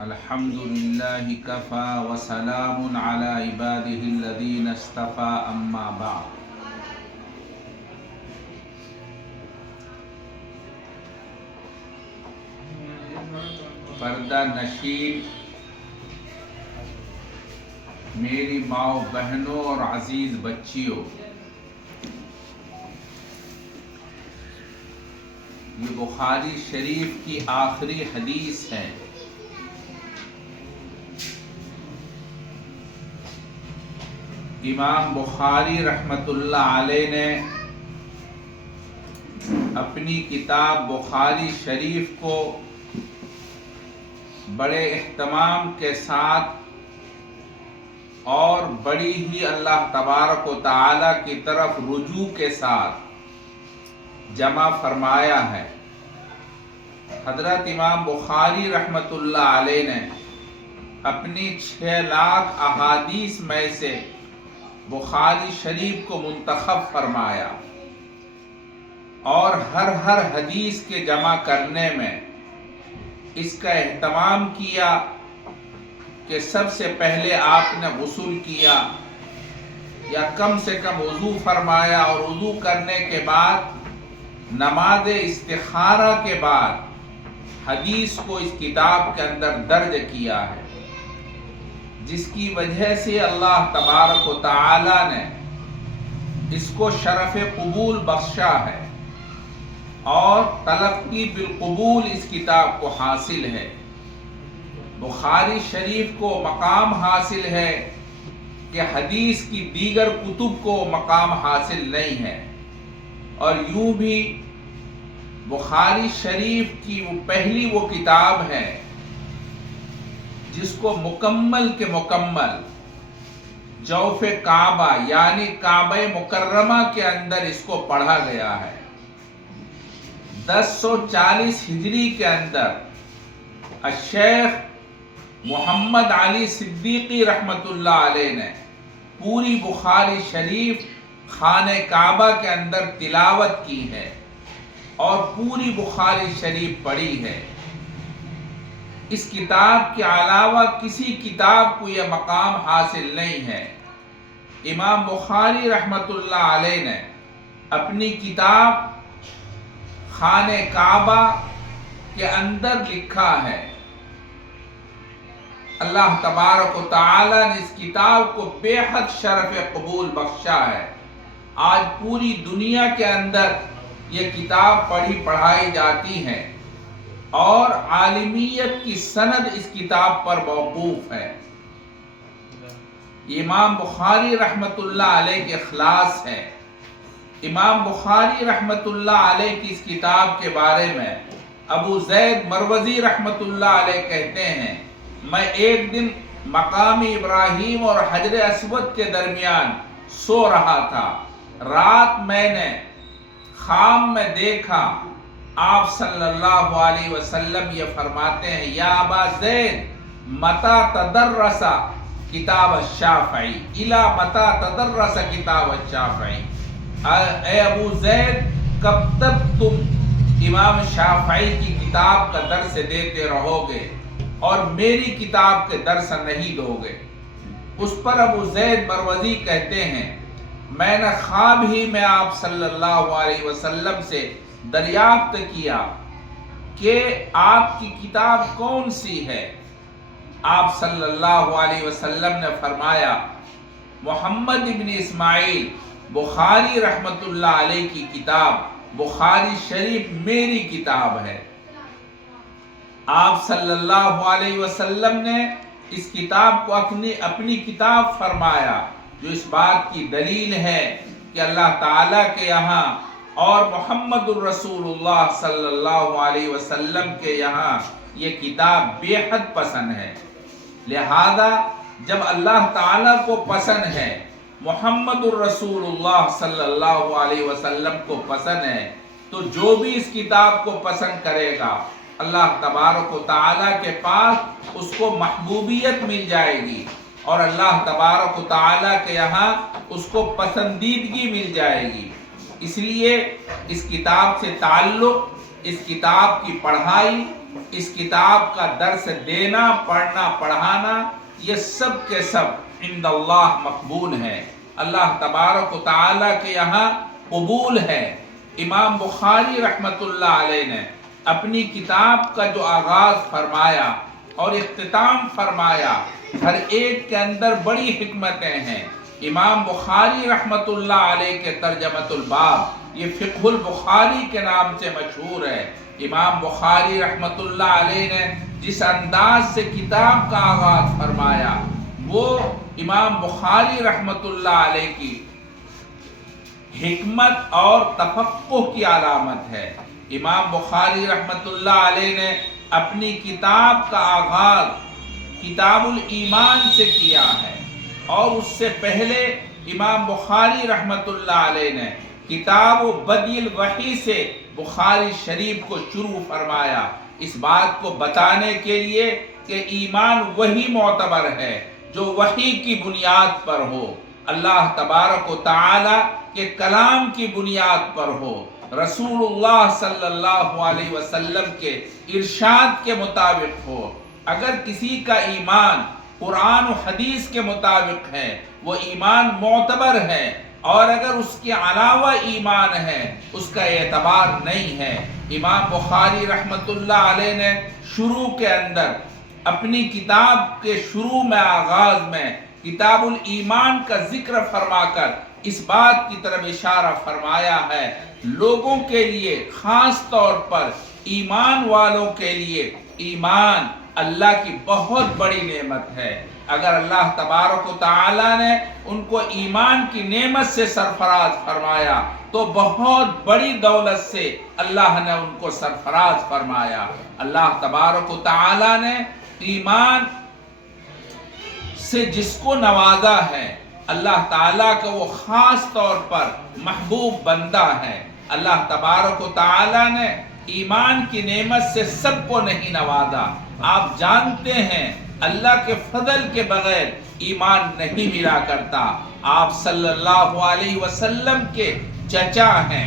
الحمد لله كفى وسلام على عباده الذين اصطفى اما بعد پردہ نشین میری ماؤں بہنوں اور عزیز بچیوں، یہ بخاری شریف کی آخری حدیث ہے۔ امام بخاری رحمۃ اللہ علیہ نے اپنی کتاب بخاری شریف کو بڑے اہتمام کے ساتھ اور بڑی ہی اللہ تبارک و تعالی کی طرف رجوع کے ساتھ جمع فرمایا ہے۔ حضرت امام بخاری رحمۃ اللہ علیہ نے اپنی 6 لاکھ احادیث میں سے بخاری شریف کو منتخب فرمایا اور ہر حدیث کے جمع کرنے میں اس کا اہتمام کیا کہ سب سے پہلے آپ نے غسل کیا یا کم سے کم وضو فرمایا، اور وضو کرنے کے بعد نماز استخارہ کے بعد حدیث کو اس کتاب کے اندر درج کیا ہے، جس کی وجہ سے اللہ تبارک و تعالی نے اس کو شرف قبول بخشا ہے اور تلقی بالقبول اس کتاب کو حاصل ہے۔ بخاری شریف کو مقام حاصل ہے کہ حدیث کی دیگر کتب کو مقام حاصل نہیں ہے، اور یوں بھی بخاری شریف کی پہلی وہ کتاب ہے جس کو مکمل کے مکمل جوف کعبہ یعنی کعبہ مکرمہ کے اندر اس کو پڑھا گیا ہے۔ 1040 ہجری کے اندر الشیخ محمد علی صدیقی رحمۃ اللہ علیہ نے پوری بخاری شریف خانہ کعبہ کے اندر تلاوت کی ہے اور پوری بخاری شریف پڑھی ہے۔ اس کتاب کے علاوہ کسی کتاب کو یہ مقام حاصل نہیں ہے۔ امام بخاری رحمۃ اللہ علیہ نے اپنی کتاب خانہ کعبہ کے اندر لکھا ہے، اللہ تبارک و تعالی نے اس کتاب کو بے حد شرف قبول بخشا ہے۔ آج پوری دنیا کے اندر یہ کتاب پڑھائی جاتی ہے اور عالمیت کی سند اس کتاب پر موقوف ہے۔ امام بخاری رحمۃ اللہ علیہ کے اخلاص ہے۔ امام بخاری رحمۃ اللہ علیہ کی اس کتاب کے بارے میں ابو زید مروزی رحمۃ اللہ علیہ کہتے ہیں، میں ایک دن مقام ابراہیم اور حجر اسود کے درمیان سو رہا تھا، رات میں نے خواب میں دیکھا آپ صلی اللہ علیہ وسلم یہ فرماتے ہیں، یا ابا زید متی تدرس کتاب الشافعی الا متی تدرس کتاب الشافعی، اے ابو زید کب تک تم امام شافعی کی کتاب کا درس دیتے رہو گے اور میری کتاب کے درس نہیں دو گے؟ اس پر ابو زید مروزی کہتے ہیں، میں نے خواب ہی میں آپ صلی اللہ علیہ وسلم سے دریافت کیا کہ آپ کی کتاب کون سی ہے؟ آپ صلی اللہ علیہ وسلم نے فرمایا، محمد ابن اسماعیل بخاری رحمۃ اللہ علیہ کی کتاب بخاری شریف میری کتاب ہے۔ آپ صلی اللہ علیہ وسلم نے اس کتاب کو اپنی کتاب فرمایا، جو اس بات کی دلیل ہے کہ اللہ تعالیٰ کے یہاں اور محمد الرسول اللہ صلی اللہ علیہ وسلم کے یہاں یہ کتاب بے حد پسند ہے۔ لہذا جب اللہ تعالیٰ کو پسند ہے، محمد الرسول اللہ صلی اللہ علیہ وسلم کو پسند ہے، تو جو بھی اس کتاب کو پسند کرے گا اللہ تبارک و تعالیٰ کے پاس اس کو محبوبیت مل جائے گی اور اللہ تبارک و تعالیٰ کے یہاں اس کو پسندیدگی مل جائے گی۔ اس لیے اس کتاب سے تعلق، اس کتاب کی پڑھائی اس کتاب کا درس دینا، پڑھنا، پڑھانا، یہ سب کے سب عند اللہ مقبول ہے، اللہ تبارک و تعالیٰ کے یہاں قبول ہے۔ امام بخاری رحمۃ اللہ علیہ نے اپنی کتاب کا جو آغاز فرمایا اور اختتام فرمایا، ہر ایک کے اندر بڑی حکمتیں ہیں۔ امام بخاری رحمۃ اللہ علیہ کے ترجمۃ الباب، یہ فقہ البخاری کے نام سے مشہور ہے۔ امام بخاری رحمۃ اللہ علیہ نے جس انداز سے کتاب کا آغاز فرمایا، وہ امام بخاری رحمۃ اللہ علیہ کی حکمت اور تفقہ کی علامت ہے۔ امام بخاری رحمۃ اللہ علیہ نے اپنی کتاب کا آغاز کتاب الایمان سے کیا ہے، اور اس سے پہلے امام بخاری رحمۃ اللہ علیہ نے کتاب بدیع الوحی سے بخاری شریف کو شروع فرمایا، اس بات کو بتانے کے لیے کہ ایمان وہی معتبر ہے جو وحی کی بنیاد پر ہو، اللہ تبارک و تعالی کے کلام کی بنیاد پر ہو، رسول اللہ صلی اللہ علیہ وسلم کے ارشاد کے مطابق ہو۔ اگر کسی کا ایمان قرآن و حدیث کے مطابق ہے، وہ ایمان معتبر ہے، اور اگر اس کے علاوہ ایمان ہے، اس کا اعتبار نہیں ہے۔ امام بخاری رحمۃ اللہ علیہ نے شروع کے اندر اپنی کتاب کے شروع میں، آغاز میں کتاب الایمان کا ذکر فرما کر اس بات کی طرف اشارہ فرمایا ہے، لوگوں کے لیے، خاص طور پر ایمان والوں کے لیے ایمان اللہ کی بہت بڑی نعمت ہے۔ اگر اللہ تبارک و تعالیٰ نے ان کو ایمان کی نعمت سے سرفراز فرمایا تو بہت بڑی دولت سے اللہ نے ان کو سرفراز فرمایا۔ اللہ تبارک و تعالیٰ نے ایمان سے جس کو نوازا ہے، اللہ تعالیٰ کا وہ خاص طور پر محبوب بندہ ہے۔ اللہ تبارک و تعالیٰ نے ایمان کی نعمت سے سب کو نہیں نوازا۔ آپ جانتے ہیں اللہ کے فضل کے بغیر ایمان نہیں ملا کرتا۔ آپ صلی اللہ علیہ وسلم کے چچا ہیں،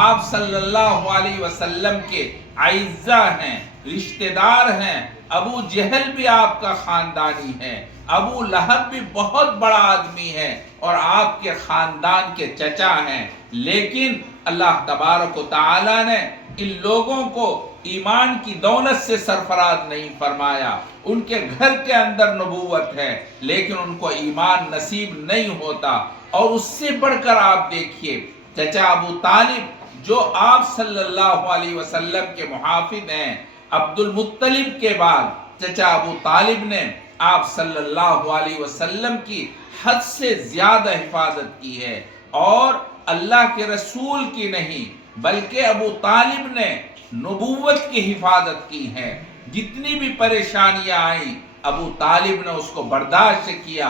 آپ صلی اللہ علیہ وسلم کے اعزا ہیں، رشتہ دار ہیں۔ ابو جہل بھی آپ کا خاندانی ہے، ابو لہب بھی بہت بڑا آدمی ہے اور آپ کے خاندان کے چچا ہیں، لیکن اللہ تبارک و تعالیٰ نے ان لوگوں کو ایمان کی دولت سے سرفراز نہیں فرمایا۔ ان کے گھر کے اندر نبوت ہے لیکن ان کو ایمان نصیب نہیں ہوتا۔ اور اس سے بڑھ کر آپ دیکھیے چچا ابو طالب جو آپ صلی اللہ علیہ وسلم کے محافظ ہیں، عبد المطلب کے بعد چچا ابو طالب نے آپ صلی اللہ علیہ وسلم کی حد سے زیادہ حفاظت کی ہے، اور اللہ کے رسول کی نہیں بلکہ ابو طالب نے نبوت کی حفاظت کی ہے۔ جتنی بھی پریشانیاں آئیں ابو طالب نے اس کو برداشت کیا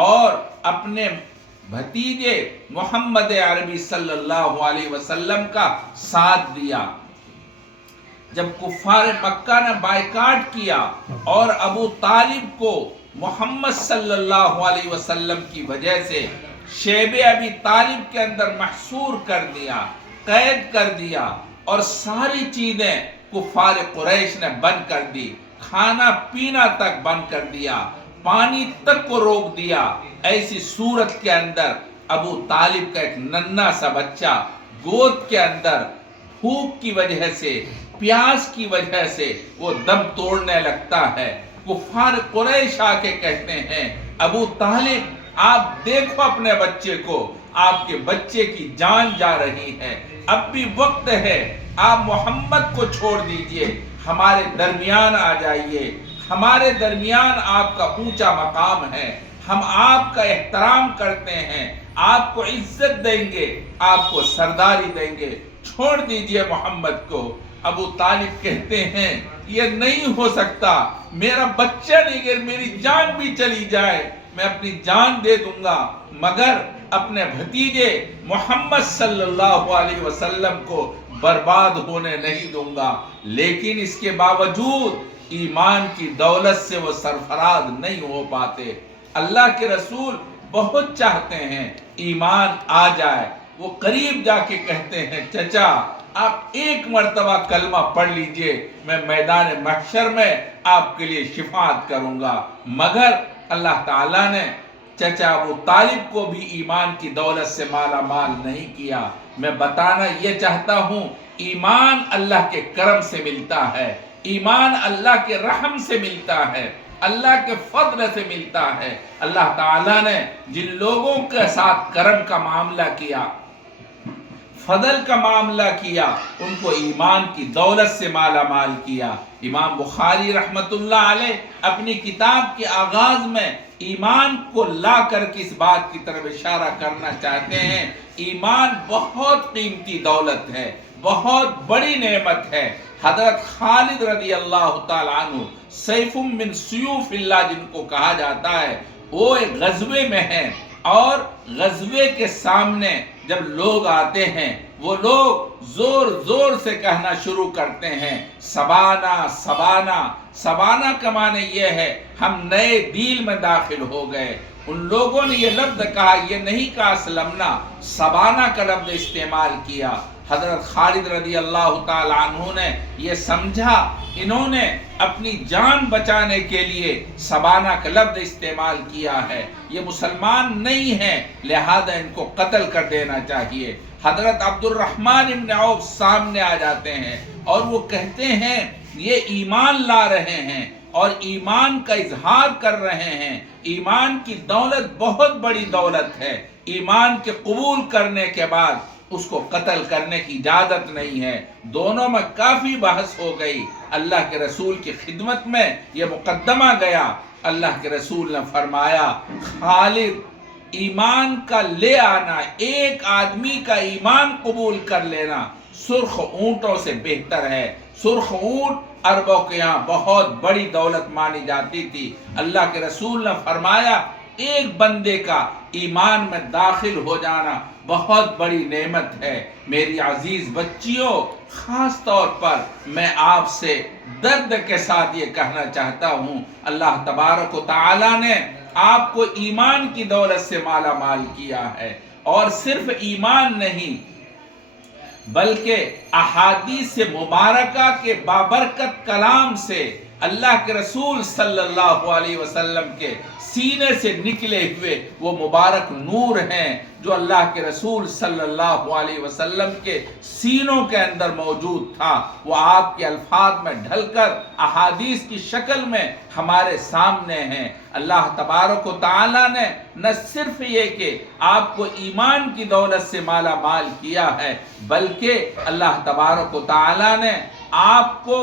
اور اپنے بھتیجے محمد عربی صلی اللہ علیہ وسلم کا ساتھ دیا۔ جب کفار مکہ نے بائیکاٹ کیا اور ابو طالب کو محمد صلی اللہ علیہ وسلم کی وجہ سے شیب ابی طالب کے اندر محصور کر دیا، قید کر دیا، اور ساری چیزیں کفار قریش نے بند کر دی، کھانا پینا تک بند کر دیا، پانی تک کو روک دیا، ایسی صورت کے اندر ابو طالب کا ایک ننھا سا بچہ گود کے اندر بھوک کی وجہ سے، پیاس کی وجہ سے وہ دم توڑنے لگتا ہے۔ کفار قریش آ کے کہتے ہیں ابو طالب آپ دیکھو اپنے بچے کو، آپ کے بچے کی جان جا رہی ہے، اب بھی وقت ہے، آپ محمد کو چھوڑ دیجئے، ہمارے درمیان آ جائیے، ہمارے درمیان آپ کا اونچا مقام ہے، ہم آپ کا احترام کرتے ہیں، آپ کو عزت دیں گے، آپ کو سرداری دیں گے، چھوڑ دیجئے محمد کو۔ ابو طالب کہتے ہیں یہ نہیں ہو سکتا، میرا بچہ نہیں گر میری جان بھی چلی جائے میں اپنی جان دے دوں گا، مگر اپنے بھتیجے محمد صلی اللہ علیہ وسلم کو برباد ہونے نہیں دوں گا۔ لیکن اس کے باوجود ایمان کی دولت سے وہ سرفراز نہیں ہو پاتے۔ اللہ کے رسول بہت چاہتے ہیں ایمان آ جائے، وہ قریب جا کے کہتے ہیں چچا آپ ایک مرتبہ کلمہ پڑھ لیجئے، میں میدان محشر میں آپ کے لیے شفاعت کروں گا۔ مگر اللہ تعالیٰ نے چچا ابو طالب کو بھی ایمان کی دولت سے مالا مال نہیں کیا۔ میں بتانا یہ چاہتا ہوں، ایمان اللہ کے کرم سے ملتا ہے، ایمان اللہ کے رحم سے ملتا ہے، اللہ کے فضل سے ملتا ہے۔ اللہ تعالیٰ نے جن لوگوں کے ساتھ کرم کا معاملہ کیا، فضل کا معاملہ کیا، ان کو ایمان کی دولت سے مالا مال کیا۔ امام بخاری رحمت اللہ علیہ اپنی کتاب کے آغاز میں ایمان کو لا کر کے اس بات کی طرف اشارہ کرنا چاہتے ہیں، ایمان بہت قیمتی دولت ہے، بہت بڑی نعمت ہے۔ حضرت خالد رضی اللہ تعالیٰ عنہ، سیف من سیوف اللہ جن کو کہا جاتا ہے، وہ ایک غزوے میں ہیں، اور غزوے کے سامنے جب لوگ آتے ہیں، وہ لوگ زور زور سے کہنا شروع کرتے ہیں، سبانا سبانا۔ سبانا کا معنی یہ ہے ہم نئے دین میں داخل ہو گئے۔ ان لوگوں نے یہ لفظ کہا، یہ نہیں کہا اسلمنا، سبانا کا لفظ استعمال کیا۔ حضرت خالد رضی اللہ تعالیٰ عنہ نے یہ سمجھا انہوں نے اپنی جان بچانے کے لیے سبانا کا لفظ استعمال کیا ہے، یہ مسلمان نہیں ہیں، لہذا ان کو قتل کر دینا چاہیے۔ حضرت عبد الرحمن بن عوف سامنے آ جاتے ہیں اور وہ کہتے ہیں یہ ایمان لا رہے ہیں اور ایمان کا اظہار کر رہے ہیں، ایمان کی دولت بہت بڑی دولت ہے، ایمان کے قبول کرنے کے بعد اس کو قتل کرنے کی اجازت نہیں ہے۔ دونوں میں کافی بحث ہو گئی، اللہ کے رسول کی خدمت میں یہ مقدمہ گیا، اللہ کے رسول نے فرمایا خالد ایمان کا لے آنا، ایک آدمی کا ایمان قبول کر لینا سرخ اونٹوں سے بہتر ہے۔ سرخ اونٹ عربوں کے یہاں بہت بڑی دولت مانی جاتی تھی۔ اللہ کے رسول نے فرمایا ایک بندے کا ایمان میں داخل ہو جانا بہت بڑی نعمت ہے۔ میری عزیز بچیوں، خاص طور پر میں آپ سے درد کے ساتھ یہ کہنا چاہتا ہوں، اللہ تبارک و تعالی نے آپ کو ایمان کی دولت سے مالا مال کیا ہے، اور صرف ایمان نہیں بلکہ احادیث مبارکہ کے بابرکت کلام سے اللہ کے رسول صلی اللہ علیہ وسلم کے سینے سے نکلے ہوئے وہ مبارک نور ہیں جو اللہ کے رسول صلی اللہ علیہ وسلم کے سینوں کے اندر موجود تھا، وہ آپ کے الفاظ میں ڈھل کر احادیث کی شکل میں ہمارے سامنے ہیں۔ اللہ تبارک و تعالیٰ نے نہ صرف یہ کہ آپ کو ایمان کی دولت سے مالا مال کیا ہے، بلکہ اللہ تبارک و تعالیٰ نے آپ کو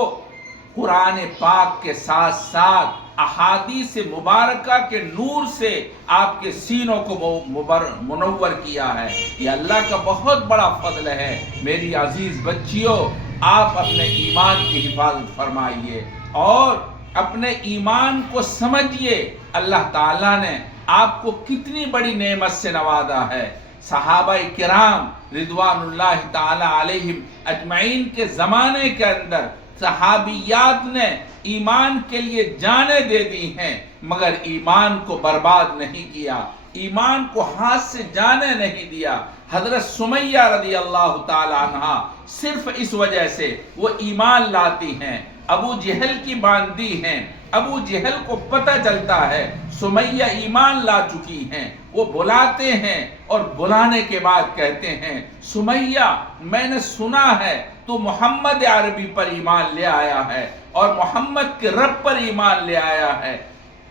قرآن پاک کے ساتھ ساتھ احادیث مبارکہ کے نور سے آپ کے سینوں کو منور کیا ہے۔ یہ اللہ کا بہت بڑا فضل ہے۔ میری عزیز بچیوں، آپ اپنے ایمان کی حفاظت فرمائیے اور اپنے ایمان کو سمجھیے، اللہ تعالیٰ نے آپ کو کتنی بڑی نعمت سے نوازا ہے۔ صحابہ کرام رضوان اللہ تعالی علیہم اجمعین کے زمانے کے اندر صحابیات نے ایمان کے لیے جانیں دے دی ہیں، مگر ایمان کو برباد نہیں کیا، ایمان کو ہاتھ سے جانے نہیں دیا۔ حضرت سمیہ رضی اللہ تعالی عنہ صرف اس وجہ سے وہ ایمان لاتی ہیں، ابو جہل کی باندھی ہیں، ابو جہل کو پتہ چلتا ہے سمیہ ایمان لا چکی ہیں، وہ بلاتے ہیں اور بلانے کے بعد کہتے ہیں سمیہ میں نے سنا ہے تو محمد عربی پر ایمان لے آیا ہے اور محمد کے رب پر ایمان لے آیا ہے۔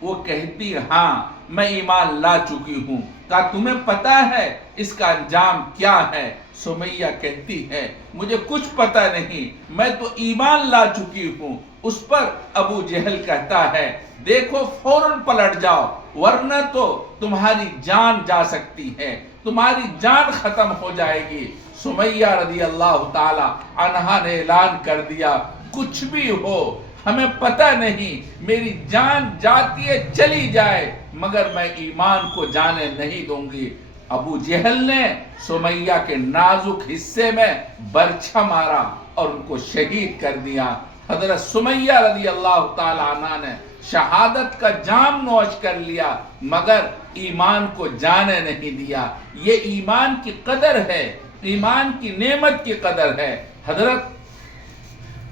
وہ کہتی ہاں میں ایمان لا چکی ہوں، کہا تمہیں پتہ ہے اس کا انجام کیا ہے؟ سمیہ کہتی ہے مجھے کچھ پتہ نہیں، میں تو ایمان لا چکی ہوں۔ اس پر ابو جہل کہتا ہے دیکھو فوراً پلٹ جاؤ ورنہ تو تمہاری جان جا سکتی ہے، تمہاری جان ختم ہو جائے گی۔ سمیہ رضی اللہ تعالی عنہا نے اعلان کر دیا کچھ بھی ہو ہمیں پتہ نہیں، میری جان جاتی ہے چلی جائے مگر میں ایمان کو جانے نہیں دوں گی۔ ابو جہل نے سمیہ کے نازک حصے میں برچھا مارا اور ان کو شہید کر دیا۔ حضرت سمیہ رضی اللہ تعالی عنہ نے شہادت کا جام نوش کر لیا مگر ایمان کو جانے نہیں دیا۔ یہ ایمان کی قدر ہے، ایمان کی نعمت کی قدر ہے۔ حضرت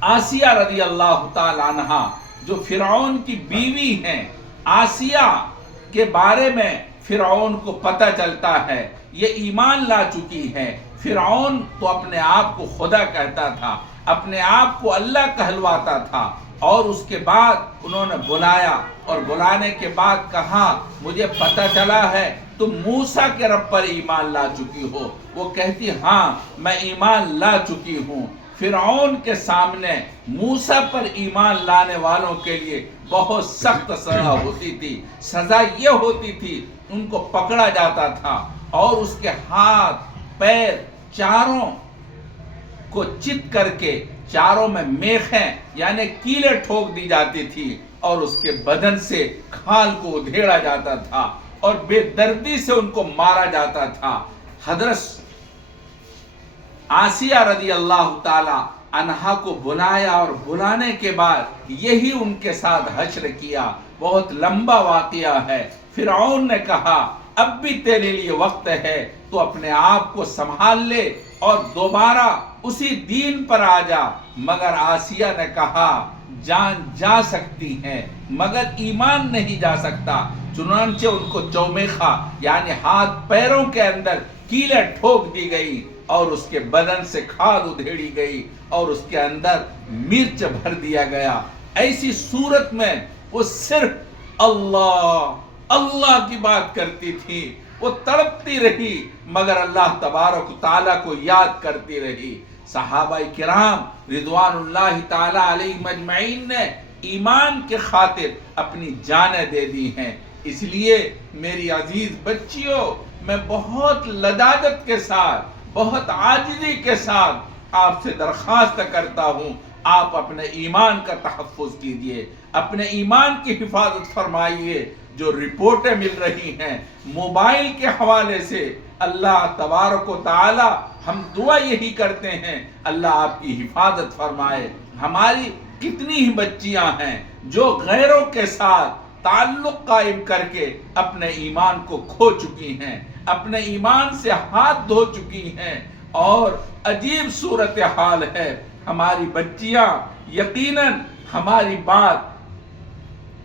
آسیہ رضی اللہ تعالی عنہا جو فرعون کی بیوی ہیں، آسیہ کے بارے میں فرعون کو پتہ چلتا ہے یہ ایمان لا چکی ہے۔ فرعون تو اپنے آپ کو خدا کہتا تھا، اپنے آپ کو اللہ کہلواتا تھا، اور اس کے بعد انہوں نے بلایا، اور بلانے کے بعد کہا مجھے پتہ چلا ہے تم موسیٰ کے رب پر ایمان لا چکی ہو۔ وہ کہتی ہاں میں ایمان لا چکی ہوں۔ فرعون کے سامنے موسیٰ پر ایمان لانے والوں کے لیے بہت سخت سزا ہوتی تھی۔ سزا یہ ہوتی تھی ان کو پکڑا جاتا تھا اور اس کے ہاتھ پیر چاروں کو چت کر کے چاروں میں میخیں یعنی کیلیں ٹھوک دی جاتی تھی، اور اس کے بدن سے کھال کو ادھیڑا جاتا تھا اور بے دردی سے ان کو مارا جاتا تھا۔ حضرت آسیہ رضی اللہ تعالی عنہا کو بلایا، اور بلانے کے بعد یہی ان کے ساتھ حشر کیا۔ بہت لمبا واقعہ ہے۔ فرعون نے کہا اب بھی تیرے لیے وقت ہے، تو اپنے آپ کو سنبھال لے اور دوبارہ اسی دین پر آ جا۔ مگر آسیہ نے کہا جان جا سکتی ہے مگر ایمان نہیں جا سکتا۔ چنانچہ ان کو چومیخا یعنی ہاتھ پیروں کے اندر کیلیں ٹھوک دی گئی، اور اس کے بدن سے کھال ادھیڑی گئی، اور اس کے اندر مرچ بھر دیا گیا۔ ایسی صورت میں وہ صرف اللہ اللہ کی بات کرتی تھی۔ وہ تڑپتی رہی مگر اللہ تبارک و تعالیٰ کو یاد کرتی رہی۔ صحابہ کرام رضوان اللہ تعالیٰ علیہم اجمعین نے ایمان کے خاطر اپنی جانیں دے دی ہیں۔ اس لیے میری عزیز بچیوں، میں بہت لجاجت کے ساتھ، بہت عاجزی کے ساتھ آپ سے درخواست کرتا ہوں، آپ اپنے ایمان کا تحفظ کیجئے، اپنے ایمان کی حفاظت فرمائیے۔ جو رپورٹیں مل رہی ہیں موبائل کے حوالے سے، اللہ تبارک و تعالی ہم دعا یہی کرتے ہیں اللہ آپ کی حفاظت فرمائے۔ ہماری کتنی ہی بچیاں ہیں جو غیروں کے ساتھ تعلق قائم کر کے اپنے ایمان کو کھو چکی ہیں، اپنے ایمان سے ہاتھ دھو چکی ہیں، اور عجیب صورتحال ہے۔ ہماری بچیاں یقیناً ہماری بات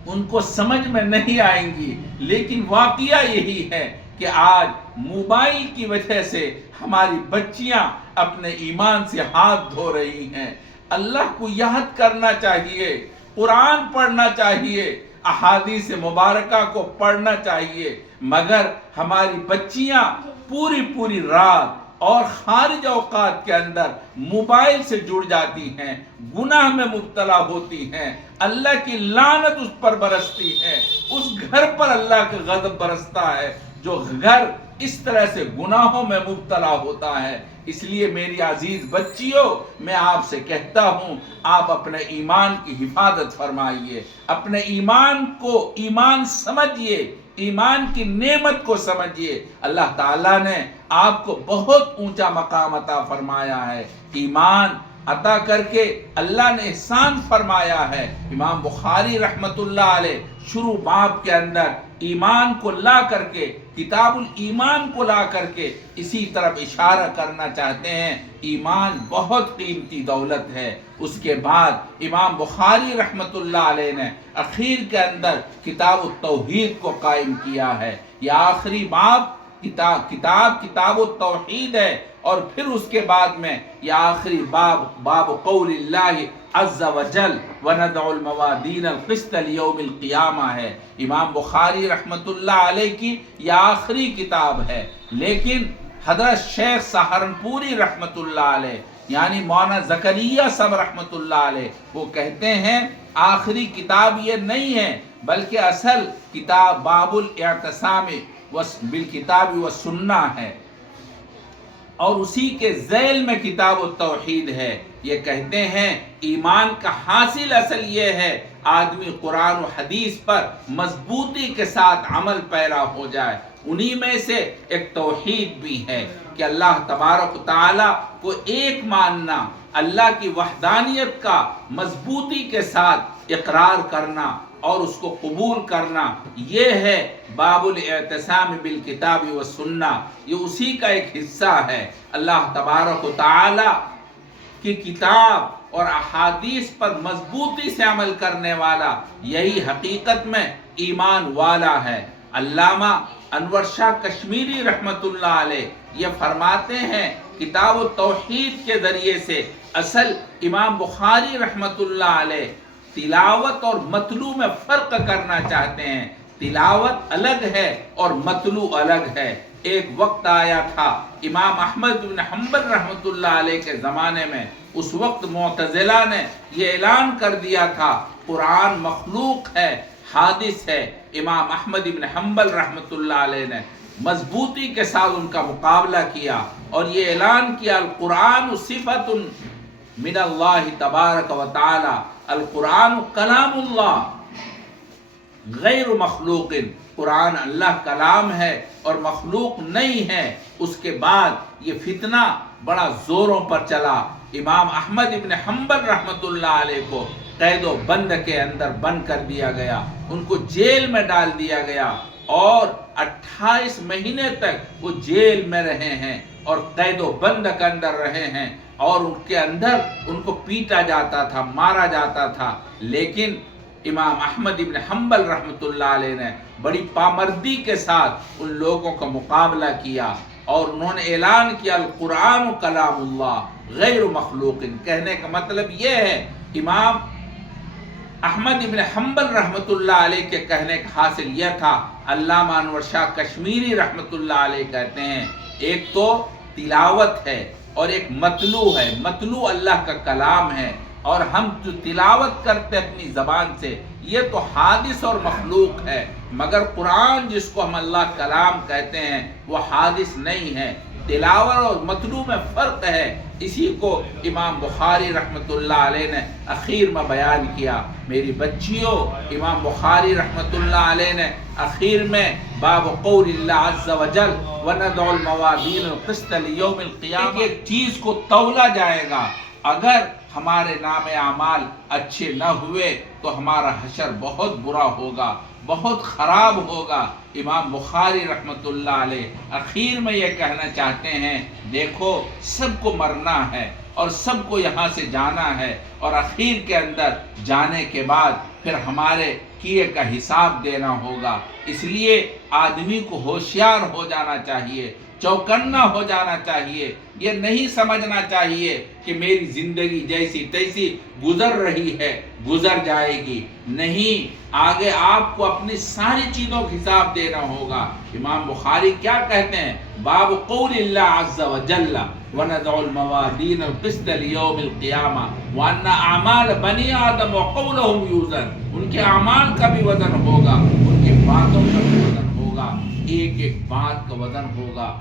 ان کو سمجھ میں نہیں آئیں گی، لیکن واقعہ یہی ہے کہ آج موبائل کی وجہ سے ہماری بچیاں اپنے ایمان سے ہاتھ دھو رہی ہیں۔ اللہ کو یاد کرنا چاہیے، قرآن پڑھنا چاہیے، احادیث مبارکہ کو پڑھنا چاہیے، مگر ہماری بچیاں پوری رات اور خارج اوقات کے اندر موبائل سے جڑ جاتی ہیں، گناہ میں مبتلا ہوتی ہیں، اللہ کی لعنت اس پر برستی ہے، اس گھر پر اللہ کا غضب برستا ہے جو گھر اس طرح سے گناہوں میں مبتلا ہوتا ہے۔ اس لیے میری عزیز بچیوں، میں آپ سے کہتا ہوں آپ اپنے ایمان کی حفاظت فرمائیے، اپنے ایمان کو ایمان سمجھیے، ایمان کی نعمت کو سمجھیے۔ اللہ تعالیٰ نے آپ کو بہت اونچا مقام عطا فرمایا ہے، ایمان عطا کر کے اللہ نے احسان فرمایا ہے۔ امام بخاری رحمت اللہ علیہ شروع باب کے اندر ایمان کو لا کر کے، کتاب الایمان کو لا کر کے اسی طرف اشارہ کرنا چاہتے ہیں۔ ایمان بہت قیمتی دولت ہے۔ اس کے بعد امام بخاری رحمت اللہ علیہ نے اخیر کے اندر کتاب التوحید کو قائم کیا ہے۔ یہ آخری باب کتاب التوحید ہے، اور پھر اس کے بعد میں یہ آخری باب قول اللہ عز وجل وندع الموازین القسط لیوم القیامہ ہے۔ امام بخاری رحمت اللہ علیہ کی یہ آخری کتاب ہے، لیکن حضرت شیخ سہارنپوری رحمت اللہ علیہ یعنی مولانا زکریا صاحب رحمت اللہ علیہ وہ کہتے ہیں آخری کتاب یہ نہیں ہے، بلکہ اصل کتاب باب الاعتصام بالکتاب والسنہ ہے، اور اسی کے ذیل میں کتاب التوحید ہے۔ یہ کہتے ہیں ایمان کا حاصل اصل یہ ہے آدمی قرآن و حدیث پر مضبوطی کے ساتھ عمل پیرا ہو جائے۔ انہی میں سے ایک توحید بھی ہے کہ اللہ تبارک و تعالی کو ایک ماننا، اللہ کی وحدانیت کا مضبوطی کے ساتھ اقرار کرنا اور اس کو قبول کرنا، یہ ہے باب الاعتصام بالکتاب والسنہ۔ یہ اسی کا ایک حصہ ہے۔ اللہ تبارک و تعالی کہ کتاب اور احادیث پر مضبوطی سے عمل کرنے والا یہی حقیقت میں ایمان والا ہے۔ علامہ انور شاہ کشمیری رحمت اللہ علیہ یہ فرماتے ہیں کتاب التوحید کے ذریعے سے اصل امام بخاری رحمت اللہ علیہ تلاوت اور متلو میں فرق کرنا چاہتے ہیں۔ تلاوت الگ ہے اور متلو الگ ہے۔ ایک وقت آیا تھا امام احمد بن حنبل رحمت اللہ علیہ کے زمانے میں، اس وقت معتزلہ نے یہ اعلان کر دیا تھا قرآن مخلوق ہے، حادث ہے۔ امام احمد بن حنبل رحمت اللہ علیہ نے مضبوطی کے ساتھ ان کا مقابلہ کیا اور یہ اعلان کیا القرآن صفت من اللہ تبارک و تعالی، القرآن کلام اللہ غیر مخلوق، قرآن اللہ کلام ہے اور مخلوق نہیں ہے۔ اس کے بعد یہ فتنہ بڑا زوروں پر چلا۔ امام احمد بن حنبل رحمت اللہ علیہ کو قید و بند کے اندر بند کر دیا گیا، ان کو جیل میں ڈال دیا گیا اور 28 مہینے تک وہ جیل میں رہے ہیں اور قید و بند کے اندر رہے ہیں، اور ان کے اندر ان کو پیٹا جاتا تھا، مارا جاتا تھا۔ لیکن امام احمد بن حنبل رحمت اللہ علیہ نے بڑی پامردی کے ساتھ ان لوگوں کا مقابلہ کیا اور انہوں نے اعلان کیا القرآن کلام اللہ غیر مخلوق۔ کہنے کا مطلب یہ ہے امام احمد بن حنبل رحمت اللہ علیہ کے کہنے کا حاصل یہ تھا۔ علامہ انور شاہ کشمیری رحمت اللہ علیہ کہتے ہیں ایک تو تلاوت ہے اور ایک متلو ہے۔ متلو اللہ کا کلام ہے اور ہم جو تلاوت کرتے اپنی زبان سے یہ تو حادث اور مخلوق ہے، مگر قرآن جس کو ہم اللہ کلام کہتے ہیں وہ حادث نہیں ہے۔ تلاوت اور متلو میں فرق ہے، اسی کو امام بخاری رحمت اللہ علیہ نے اخیر میں بیان کیا۔ میری بچیوں، امام بخاری رحمت اللہ علیہ نے اخیر میں باب قول اللہ عز وجل وَنَضَعُ الْمَوَازِينَ الْقِسْطَ لِيَوْمِ الْقِيَامَةِ ایک چیز کو تولا جائے گا، اگر ہمارے نام اعمال اچھے نہ ہوئے تو ہمارا حشر بہت برا ہوگا، بہت خراب ہوگا۔ امام بخاری رحمت اللہ علیہ اخیر میں یہ کہنا چاہتے ہیں دیکھو سب کو مرنا ہے اور سب کو یہاں سے جانا ہے، اور اخیر کے اندر جانے کے بعد پھر ہمارے کیے کا حساب دینا ہوگا۔ اس لیے آدمی کو ہوشیار ہو جانا چاہیے، چوکنا ہو جانا چاہیے، یہ نہیں سمجھنا چاہیے کہ میری زندگی جیسی تیسی گزر رہی ہے گزر جائے گی، نہیں، آگے آپ کو اپنی ساری چیزوں کا حساب دینا ہوگا۔ امام بخاری کیا کہتے ہیں باب قول اللہ عز وجل وَنَضَعُ الْمَوَازِينَ الْقِسْطَ لِيَوْمِ الْقِيَامَةِ وَأَنَّ أَعْمَالَ بَنِي آدَمَ وَقَوْلَهُمْ يُوزَنُ، ان کے اعمال کا بھی وزن ہوگا، ان کی باتوں کا بھی وزن ہوگا، ایک ایک بات کا وزن ہوگا۔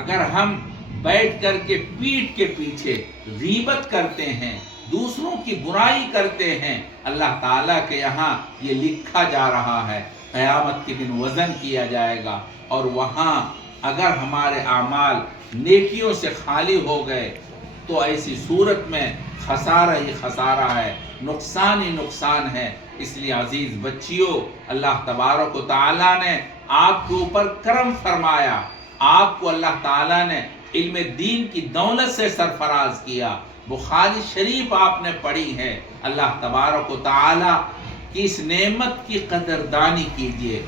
اگر ہم بیٹھ کر کے پیٹھ کے پیچھے غیبت کرتے ہیں، دوسروں کی برائی کرتے ہیں، اللہ تعالیٰ کے یہاں یہ لکھا جا رہا ہے، قیامت کے دن وزن کیا جائے گا، اور وہاں اگر ہمارے اعمال نیکیوں سے خالی ہو گئے تو ایسی صورت میں خسارہ ہی خسارہ ہے، نقصان ہی نقصان ہے۔ اس لیے عزیز بچیوں، اللہ تبارک و تعالیٰ نے آپ کے اوپر کرم فرمایا، آپ کو اللہ تعالیٰ نے علم دین کی دولت سے سرفراز کیا، بخاری شریف آپ نے پڑھی ہے۔ اللہ تبارک و تعالیٰ کی اس نعمت کی قدردانی کیجیے۔